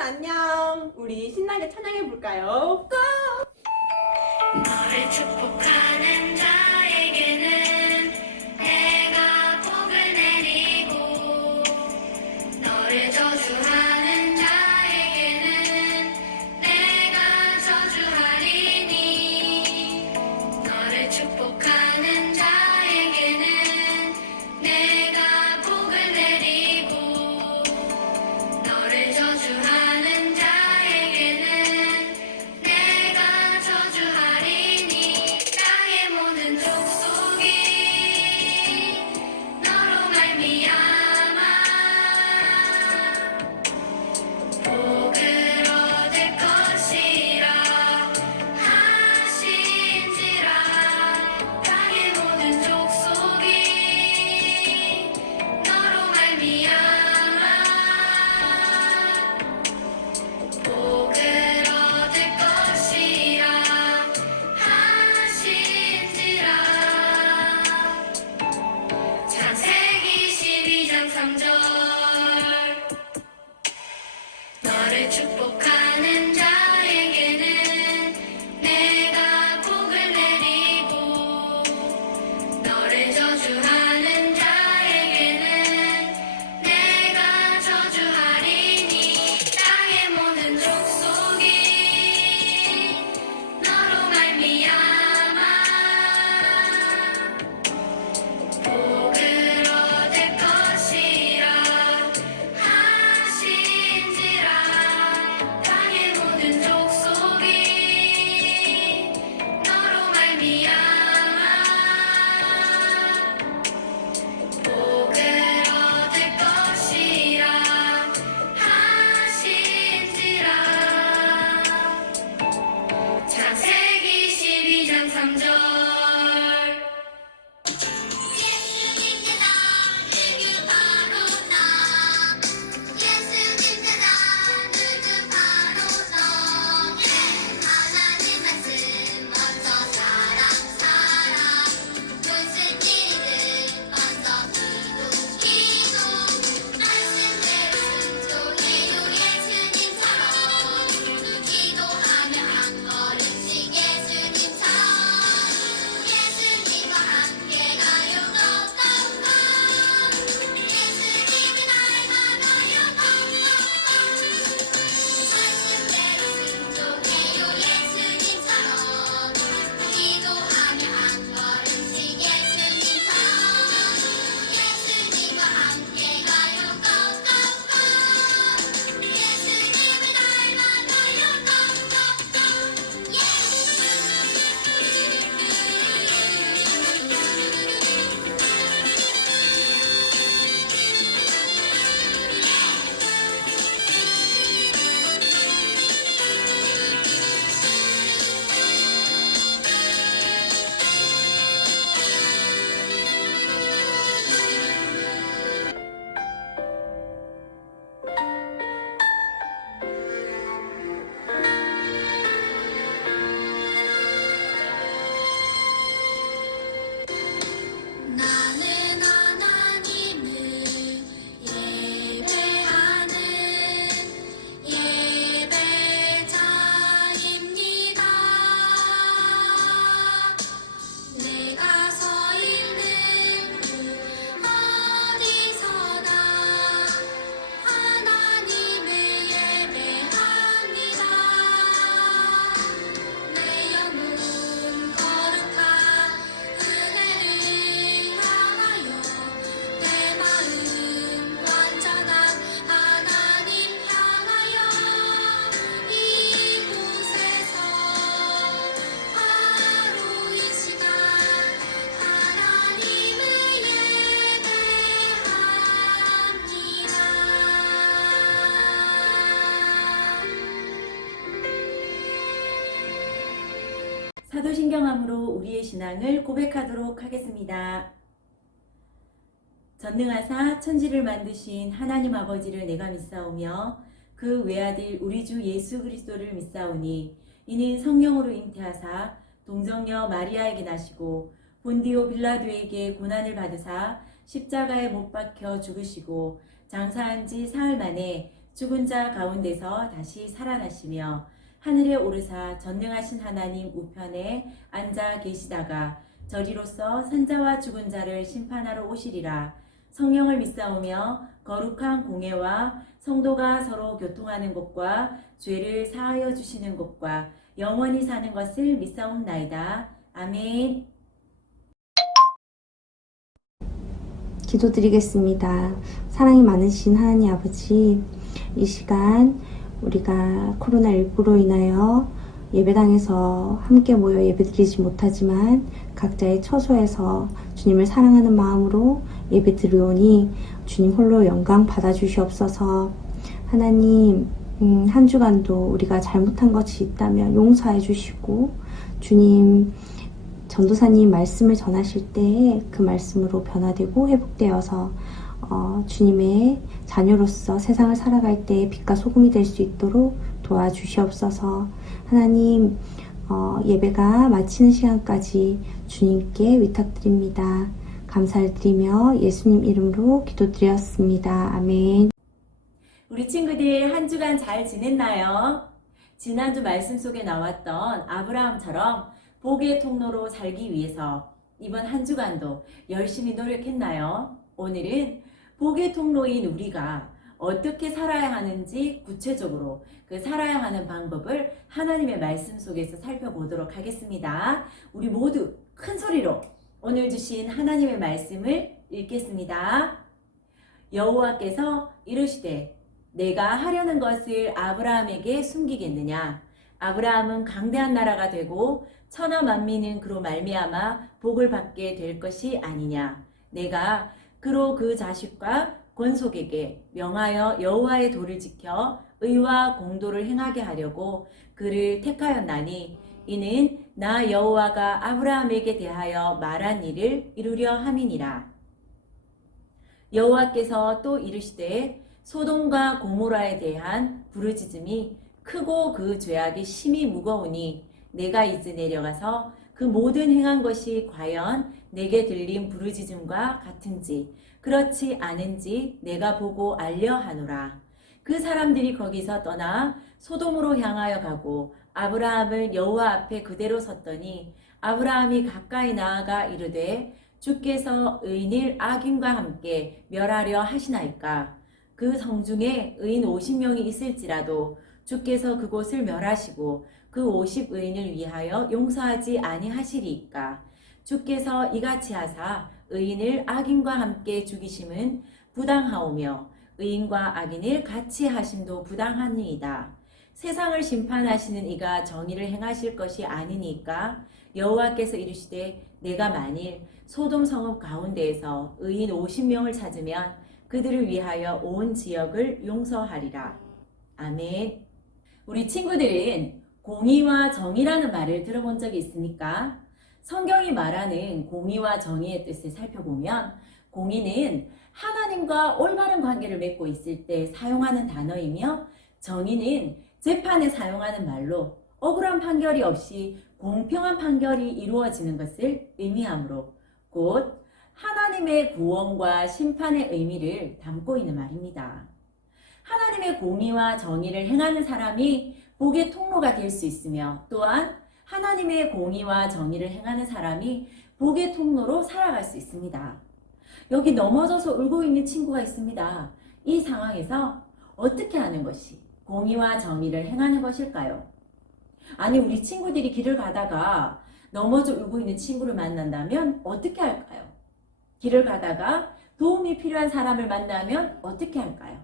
안녕. 우리 신나게 찬양해 볼까요? 고! 너를 축복하는 자에게는 내가 복을 내리고 너를 저주하는 자에게는 내가 저주하리니 너를 축복하는 자에게는 내가 복을 내리고 너를 저주하는 자에게는 내가 저주하리니 땅의 모든 족속이 너로 말미암아 복을 얻을 것이라 하신지라 땅의 모든 족속이 너로 말미암아 복을 얻을 것이라 하신지라. 창세기 12장 3절. 너를 축복하는 자에게는 내가 복을 내리고 너를 저주하는 자에게는 내가 저주하리니 땅의 모든 족속이 너로 말미암아 복을 얻을 것이라 하신지라. 땅의 모든 족속이 너로 말미암아 복을 얻을 것이라 하신지라. 창세기 12장 3절. 예수님의 나는 그 바로 나 예수님의 나는 그 바로 너 하나님 말씀 먼저 사랑 문슬기들 먼저 기도 말씀대로 순종해요. 예수님처럼 기도하며 한 걸음씩 예수님처럼 예수님과 함께 가요. 고고고 예수님이 날 만나요. 고고고 말씀대로 순종해요. 예수님처럼 기도하며 한 걸음씩 예수님처럼 예수님과 함께 가요. 고고고 예수님이 날 만나요. 고고고 나는 하나님을 예배하는 예배자입니다. 내가 서 있는 곳 어디서나 하나님을 예배합니다. 내 영혼 거룩한 은혜를 향하여 내 마음 완전한 하나님 향하여 이곳에서 바로 이 시간 하나님을 예배합니다. 사도신경함으로 우리의 신앙을 고백하도록 하겠습니다. 전능하사 천지를 만드신 하나님 아버지를 내가 믿사오며 그 외아들 우리 주 예수 그리스도를 믿사오니 이는 성령으로 잉태하사 동정녀 마리아에게 나시고 본디오 빌라도에게 고난을 받으사 십자가에 못 박혀 죽으시고 장사한 지 사흘 만에 죽은 자 가운데서 다시 살아나시며 하늘에 오르사 전능하신 하나님 우편에 앉아 계시다가 저리로서 산자와 죽은 자를 심판하러 오시리라. 성령을 믿사오며 거룩한 공회와 성도가 서로 교통하는 것과 죄를 사하여 주시는 것과 영원히 사는 것을 믿사옵나이다. 아멘. 기도드리겠습니다. 사랑이 많으신 하나님 아버지, 이 시간 우리가 코로나19로 인하여 예배당에서 함께 모여 예배드리지 못하지만 각자의 처소에서 주님을 사랑하는 마음으로 예배드리오니 주님 홀로 영광 받아주시옵소서. 하나님, 한 주간도 우리가 잘못한 것이 있다면 용서해 주시고 주님 전도사님 말씀을 전하실 때에 그 말씀으로 변화되고 회복되어서 주님의 자녀로서 세상을 살아갈 때에 빛과 소금이 될 수 있도록 도와주시옵소서. 하나님, 예배가 마치는 시간까지 주님께 위탁드립니다. 감사를 드리며 예수님 이름으로 기도드렸습니다. 아멘. 우리 친구들 한 주간 잘 지냈나요? 지난주 말씀 속에 나왔던 아브라함처럼 복의 통로로 살기 위해서 이번 한 주간도 열심히 노력했나요? 오늘은 복의 통로인 우리가 어떻게 살아야 하는지 구체적으로 그 살아야 하는 방법을 하나님의 말씀 속에서 살펴보도록 하겠습니다. 우리 모두 큰 소리로 오늘 주신 하나님의 말씀을 읽겠습니다. 여호와께서 이르시되 내가 하려는 것을 아브라함에게 숨기겠느냐? 아브라함은 강대한 나라가 되고 천하 만민은 그로 말미암아 복을 받게 될 것이 아니냐? 내가 그로 그 자식과 권속에게 명하여 여호와의 도를 지켜 의와 공도를 행하게 하려고 그를 택하였나니 이는 나 여호와가 아브라함에게 대하여 말한 일을 이루려 함이니라. 여호와께서 또 이르시되 소돔과 고모라에 대한 부르짖음이 크고 그 죄악이 심히 무거우니 내가 이제 내려가서 그 모든 행한 것이 과연 내게 들린 부르짖음과 같은지 그렇지 않은지 내가 보고 알려 하노라. 그 사람들이 거기서 떠나 소돔으로 향하여 가고 아브라함을 여호와 앞에 그대로 섰더니 아브라함이 가까이 나아가 이르되 주께서 의인을 악인과 함께 멸하려 하시나이까? 그 성중에 의인 50명이 있을지라도 주께서 그곳을 멸하시고 그 50의인을 위하여 용서하지 아니하시리이까? 주께서 이같이 하사 의인을 악인과 함께 죽이심은 부당하오며 의인과 악인을 같이 하심도 부당하니이다. 세상을 심판하시는 이가 정의를 행하실 것이 아니니까 여호와께서 이르시되 내가 만일 소돔 성읍 가운데에서 의인 50명을 찾으면 그들을 위하여 온 지역을 용서하리라. 아멘. 우리 친구들은 공의와 정의라는 말을 들어본 적이 있습니까? 성경이 말하는 공의와 정의의 뜻을 살펴보면 공의는 하나님과 올바른 관계를 맺고 있을 때 사용하는 단어이며 정의는 재판에 사용하는 말로 억울한 판결이 없이 공평한 판결이 이루어지는 것을 의미하므로 곧 하나님의 구원과 심판의 의미를 담고 있는 말입니다. 하나님의 공의와 정의를 행하는 사람이 복의 통로가 될 수 있으며 또한 하나님의 공의와 정의를 행하는 사람이 복의 통로로 살아갈 수 있습니다. 여기 넘어져서 울고 있는 친구가 있습니다. 이 상황에서 어떻게 하는 것이 공의와 정의를 행하는 것일까요? 아니, 우리 친구들이 길을 가다가 넘어져 울고 있는 친구를 만난다면 어떻게 할까요? 길을 가다가 도움이 필요한 사람을 만나면 어떻게 할까요?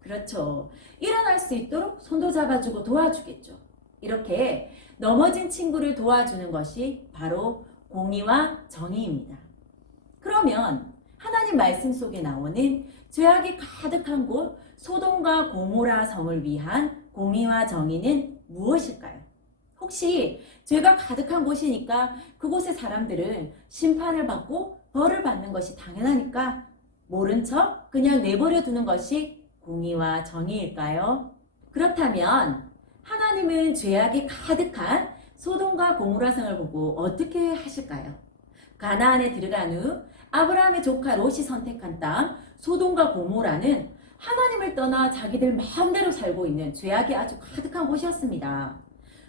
그렇죠. 일어날 수 있도록 손도 잡아주고 도와주겠죠. 이렇게 넘어진 친구를 도와주는 것이 바로 공의와 정의입니다. 그러면 하나님 말씀 속에 나오는 죄악이 가득한 곳 소돔과 고모라 성을 위한 공의와 정의는 무엇일까요? 혹시 죄가 가득한 곳이니까 그곳의 사람들은 심판을 받고 벌을 받는 것이 당연하니까 모른 척 그냥 내버려 두는 것이 공의와 정의일까요? 그렇다면 하나님은 죄악이 가득한 소돔과 고모라 성을 보고 어떻게 하실까요? 가나안에 들어간 후 아브라함의 조카 롯이 선택한 땅 소돔과 고모라는 하나님을 떠나 자기들 마음대로 살고 있는 죄악이 아주 가득한 곳이었습니다.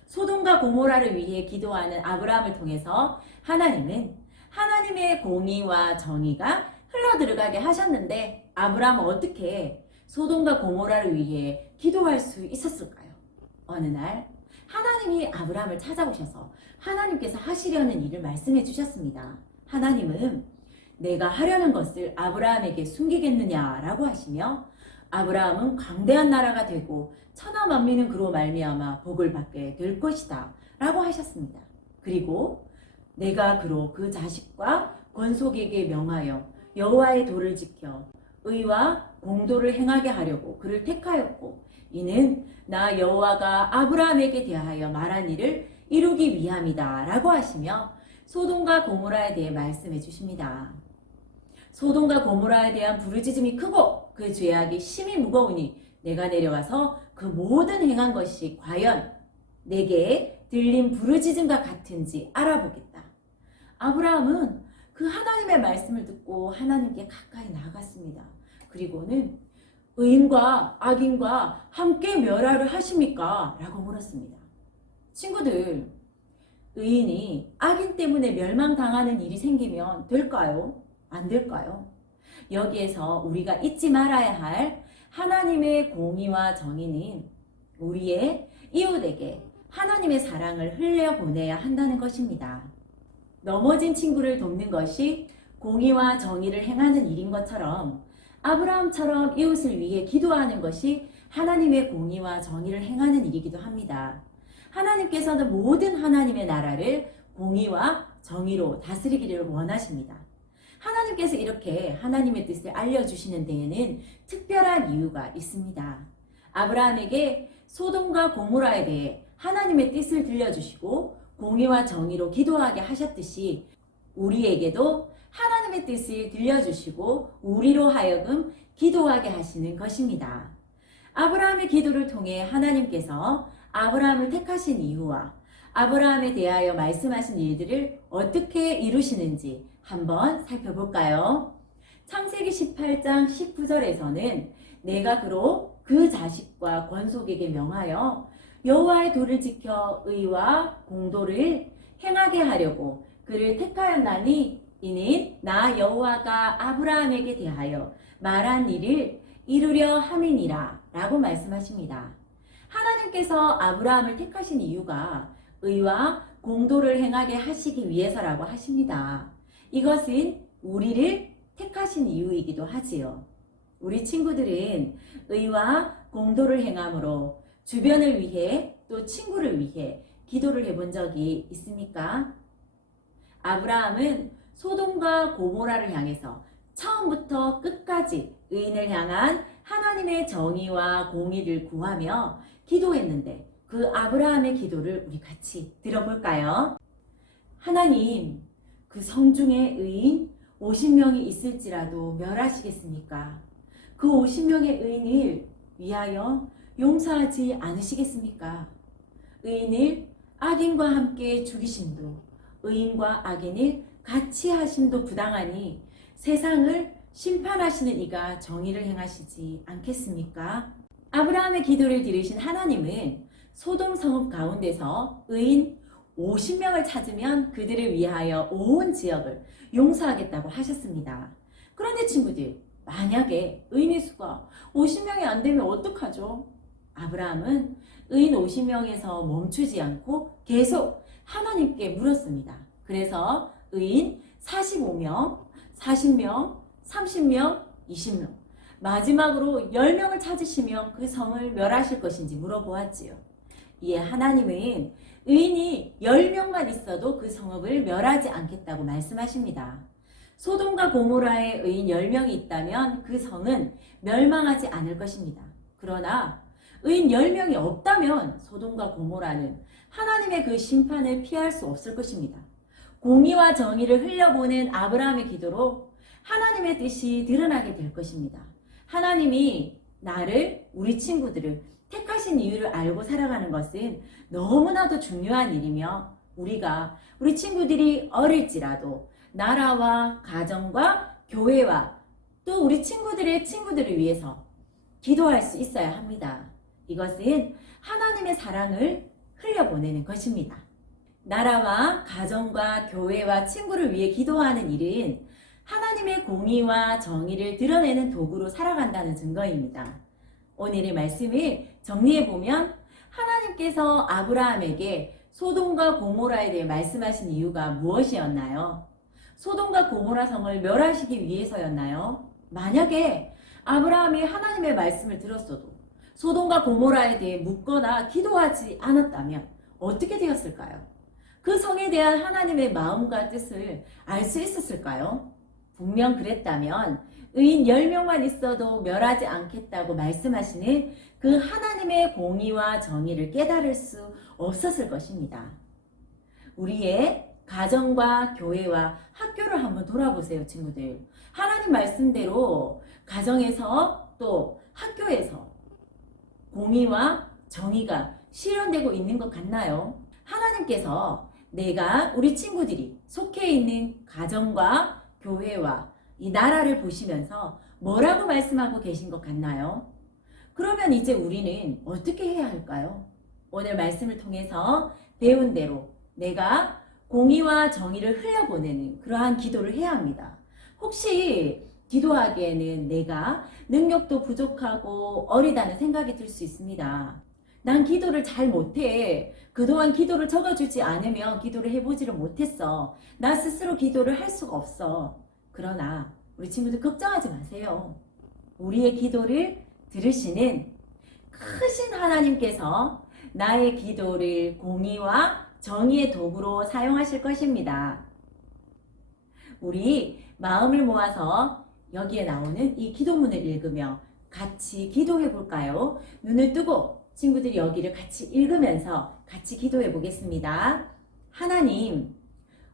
소돔과 고모라를 위해 기도하는 아브라함을 통해서 하나님은 하나님의 공의와 정의가 흘러 들어가게 하셨는데 아브라함은 어떻게 소돔과 고모라를 위해 기도할 수 있었을까요? 어느 날 하나님이 아브라함을 찾아오셔서 하나님께서 하시려는 일을 말씀해 주셨습니다. 하나님은 내가 하려는 것을 아브라함에게 숨기겠느냐라고 하시며 아브라함은 광대한 나라가 되고 천하 만민은 그로 말미암아 복을 받게 될 것이다 라고 하셨습니다. 그리고 내가 그로 그 자식과 권속에게 명하여 여호와의 도를 지켜 의와 공도를 행하게 하려고 그를 택하였고 이는 나 여호와가 아브라함에게 대하여 말한 일을 이루기 위함이다 라고 하시며 소돔과 고모라에 대해 말씀해 주십니다. 소돔과 고모라에 대한 부르짖음이 크고 그 죄악이 심히 무거우니 내가 내려가서 그 모든 행한 것이 과연 내게 들린 부르짖음과 같은지 알아보겠다. 아브라함은 그 하나님의 말씀을 듣고 하나님께 가까이 나아갔습니다. 그리고는 의인과 악인과 함께 멸하를 하십니까? 라고 물었습니다. 친구들, 의인이 악인 때문에 멸망당하는 일이 생기면 될까요? 안 될까요? 여기에서 우리가 잊지 말아야 할 하나님의 공의와 정의는 우리의 이웃에게 하나님의 사랑을 흘려보내야 한다는 것입니다. 넘어진 친구를 돕는 것이 공의와 정의를 행하는 일인 것처럼 아브라함처럼 이웃을 위해 기도하는 것이 하나님의 공의와 정의를 행하는 일이기도 합니다. 하나님께서는 모든 하나님의 나라를 공의와 정의로 다스리기를 원하십니다. 하나님께서 이렇게 하나님의 뜻을 알려주시는 데에는 특별한 이유가 있습니다. 아브라함에게 소돔과 고모라에 대해 하나님의 뜻을 들려주시고 공의와 정의로 기도하게 하셨듯이 우리에게도 하나님의 뜻을 들려주시고 우리로 하여금 기도하게 하시는 것입니다. 아브라함의 기도를 통해 하나님께서 아브라함을 택하신 이유와 아브라함에 대하여 말씀하신 일들을 어떻게 이루시는지 한번 살펴볼까요? 창세기 18장 19절에서는 내가 그로 그 자식과 권속에게 명하여 여호와의 도를 지켜 의와 공도를 행하게 하려고 그를 택하였나니 이는 나 여호와가 아브라함에게 대하여 말한 일을 이루려 함이니라 라고 말씀하십니다. 하나님께서 아브라함을 택하신 이유가 의와 공도를 행하게 하시기 위해서라고 하십니다. 이것은 우리를 택하신 이유이기도 하지요. 우리 친구들은 의와 공도를 행함으로 주변을 위해 또 친구를 위해 기도를 해본 적이 있습니까? 아브라함은 소돔과 고모라를 향해서 처음부터 끝까지 의인을 향한 하나님의 정의와 공의를 구하며 기도했는데 그 아브라함의 기도를 우리 같이 들어볼까요? 하나님, 그 성중에 의인 50명이 있을지라도 멸하시겠습니까? 그 50명의 의인을 위하여 용서하지 않으시겠습니까? 의인을 악인과 함께 죽이심도 의인과 악인을 같이 하심도 부당하니 세상을 심판하시는 이가 정의를 행하시지 않겠습니까? 아브라함의 기도를 들으신 하나님은 소돔 성읍 가운데서 의인 50명을 찾으면 그들을 위하여 온 지역을 용서하겠다고 하셨습니다. 그런데 친구들, 만약에 의인의 수가 50명이 안 되면 어떡하죠? 아브라함은 의인 50명에서 멈추지 않고 계속 하나님께 물었습니다. 그래서 의인 45명, 40명, 30명, 20명, 마지막으로 10명을 찾으시면 그 성을 멸하실 것인지 물어보았지요. 이에 하나님은 의인이 10명만 있어도 그 성읍을 멸하지 않겠다고 말씀하십니다. 소돔과 고모라에 의인 10명이 있다면 그 성은 멸망하지 않을 것입니다. 그러나 의인 10명이 없다면 소돔과 고모라는 하나님의 그 심판을 피할 수 없을 것입니다. 공의와 정의를 흘려보낸 아브라함의 기도로 하나님의 뜻이 드러나게 될 것입니다. 하나님이 나를, 우리 친구들을 택하신 이유를 알고 살아가는 것은 너무나도 중요한 일이며 우리 친구들이 어릴지라도 나라와 가정과 교회와 또 우리 친구들의 친구들을 위해서 기도할 수 있어야 합니다. 이것은 하나님의 사랑을 흘려보내는 것입니다. 나라와 가정과 교회와 친구를 위해 기도하는 일은 하나님의 공의와 정의를 드러내는 도구로 살아간다는 증거입니다. 오늘의 말씀을 정리해보면 하나님께서 아브라함에게 소돔과 고모라에 대해 말씀하신 이유가 무엇이었나요? 소돔과 고모라 성을 멸하시기 위해서였나요? 만약에 아브라함이 하나님의 말씀을 들었어도 소돔과 고모라에 대해 묻거나 기도하지 않았다면 어떻게 되었을까요? 그 성에 대한 하나님의 마음과 뜻을 알 수 있었을까요? 분명 그랬다면 의인 10명만 있어도 멸하지 않겠다고 말씀하시는 그 하나님의 공의와 정의를 깨달을 수 없었을 것입니다. 우리의 가정과 교회와 학교를 한번 돌아보세요, 친구들. 하나님 말씀대로 가정에서 또 학교에서 공의와 정의가 실현되고 있는 것 같나요? 하나님께서 내가 우리 친구들이 속해 있는 가정과 교회와 이 나라를 보시면서 뭐라고 말씀하고 계신 것 같나요? 그러면 이제 우리는 어떻게 해야 할까요? 오늘 말씀을 통해서 배운 대로 내가 공의와 정의를 흘려보내는 그러한 기도를 해야 합니다. 혹시 기도하기에는 내가 능력도 부족하고 어리다는 생각이 들 수 있습니다. 난 기도를 잘 못해. 그동안 기도를 적어주지 않으면 기도를 해보지를 못했어. 나 스스로 기도를 할 수가 없어. 그러나 우리 친구들 걱정하지 마세요. 우리의 기도를 들으시는 크신 하나님께서 나의 기도를 공의와 정의의 도구로 사용하실 것입니다. 우리 마음을 모아서 여기에 나오는 이 기도문을 읽으며 같이 기도해 볼까요? 눈을 뜨고 친구들이 여기를 같이 읽으면서 같이 기도해 보겠습니다. 하나님,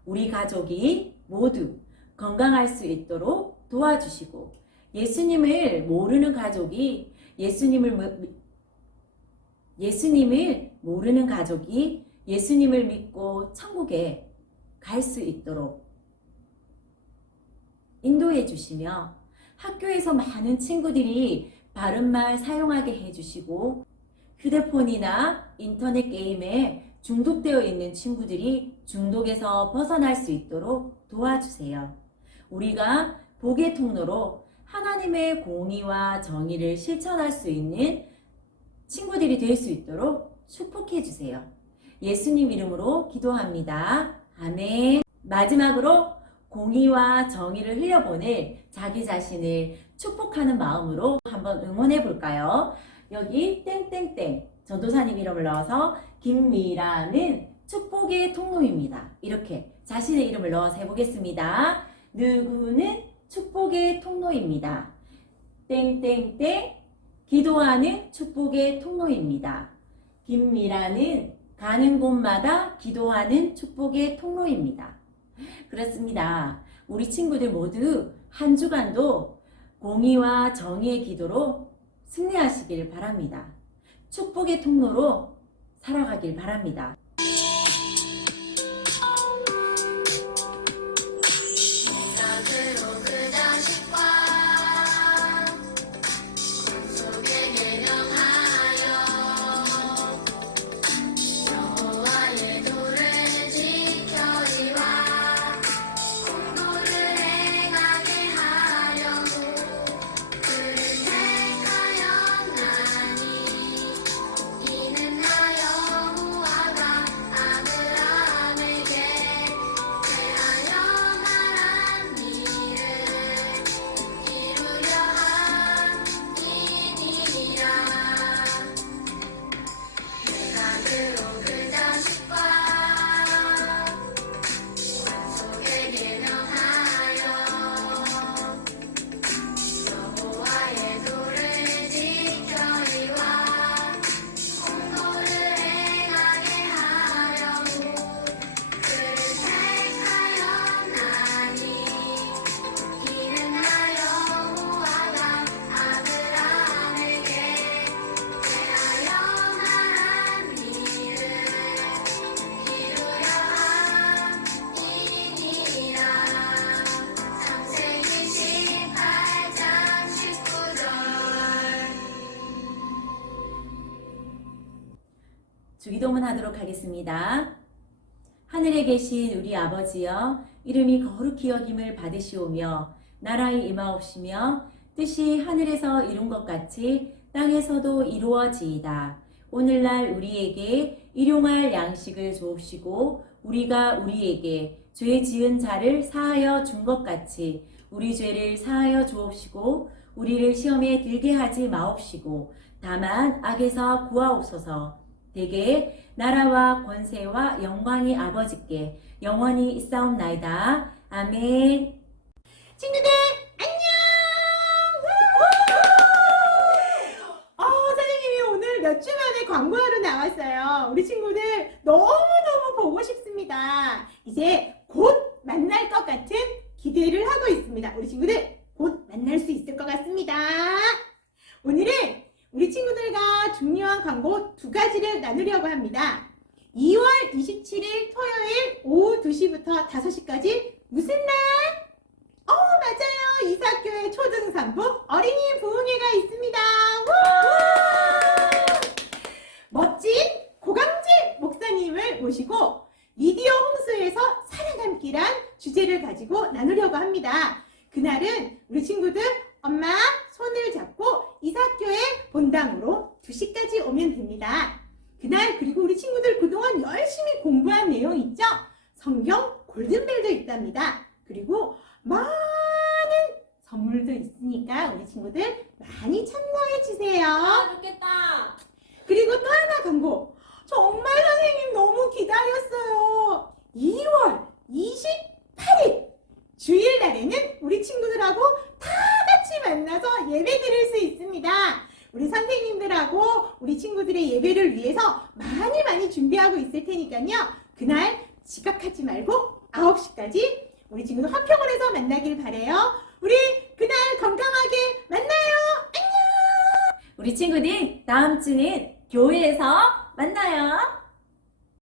우리 가족이 모두 건강할 수 있도록 도와주시고 예수님을 모르는 가족이 예수님을 모르는 가족이 예수님을 믿고 천국에 갈 수 있도록 인도해 주시며 학교에서 많은 친구들이 바른 말 사용하게 해주시고 휴대폰이나 인터넷 게임에 중독되어 있는 친구들이 중독에서 벗어날 수 있도록 도와주세요. 우리가 복의 통로로 하나님의 공의와 정의를 실천할 수 있는 친구들이 될 수 있도록 축복해 주세요. 예수님 이름으로 기도합니다. 아멘. 마지막으로 공의와 정의를 흘려보낼 자기 자신을 축복하는 마음으로 한번 응원해 볼까요? 여기 땡땡땡 전도사님 이름을 넣어서 김미라는 축복의 통로입니다. 이렇게 자신의 이름을 넣어서 해보겠습니다. 누구는 축복의 통로입니다. 땡땡땡 기도하는 축복의 통로입니다. 김미라는 가는 곳마다 기도하는 축복의 통로입니다. 그렇습니다. 우리 친구들 모두 한 주간도 공의와 정의의 기도로 승리하시길 바랍니다. 축복의 통로로 살아가길 바랍니다. 이는 나 여호와가 기도문 하도록 하겠습니다. 하늘에 계신 우리 아버지여, 이름이 거룩히 여김을 받으시오며 나라의 임하옵시며 뜻이 하늘에서 이룬 것 같이 땅에서도 이루어지이다. 오늘날 우리에게 일용할 양식을 주옵시고 우리가 우리에게 죄 지은 자를 사하여 준 것 같이 우리 죄를 사하여 주옵시고 우리를 시험에 들게 하지 마옵시고 다만 악에서 구하옵소서. 대개 나라와 권세와 영광이 아버지께 영원히 있사옵나이다. 아멘. 친구들 안녕! 선생님이 오늘 몇 주 만에 광고하러 나왔어요. 우리 친구들 너무너무 보고 싶습니다. 이제 곧 만날 것 같은 기대를 하고 있습니다. 우리 친구들 곧 만날 수 있을 것 같습니다. 오늘은 우리 친구들과 중요한 광고 2가지를 나누려고 합니다. 2월 27일 토요일 오후 2시부터 5시까지 무슨 날? 맞아요. 이사학교의 초등산부 어린이 부흥회가 있습니다. 멋진 고강진 목사님을 모시고 미디어 홍수에서 살아남기란 주제를 가지고 나누려고 합니다. 그날은 우리 친구들 엄마 손을 잡고 이사학교의 본당으로 2시까지 오면 됩니다. 그날 그리고 우리 친구들 그동안 열심히 공부한 내용 있죠? 성경 골든벨도 있답니다. 그리고 많은 선물도 있으니까 우리 친구들 많이 참여해 주세요. 좋겠다. 그리고 또 하나 광고. 정말 선생님 너무 기다렸어요. 2월 28일 주일날에는 우리 친구들하고 다 같이 만나서 예배 드릴 수 있습니다. 우리 선생님들하고 우리 친구들의 예배를 위해서 많이 준비하고 있을 테니까요. 그날 지각하지 말고 9시까지 우리 친구들 화평원에서 만나길 바래요. 우리 그날 건강하게 만나요. 안녕. 우리 친구들 다음 주는 교회에서 만나요.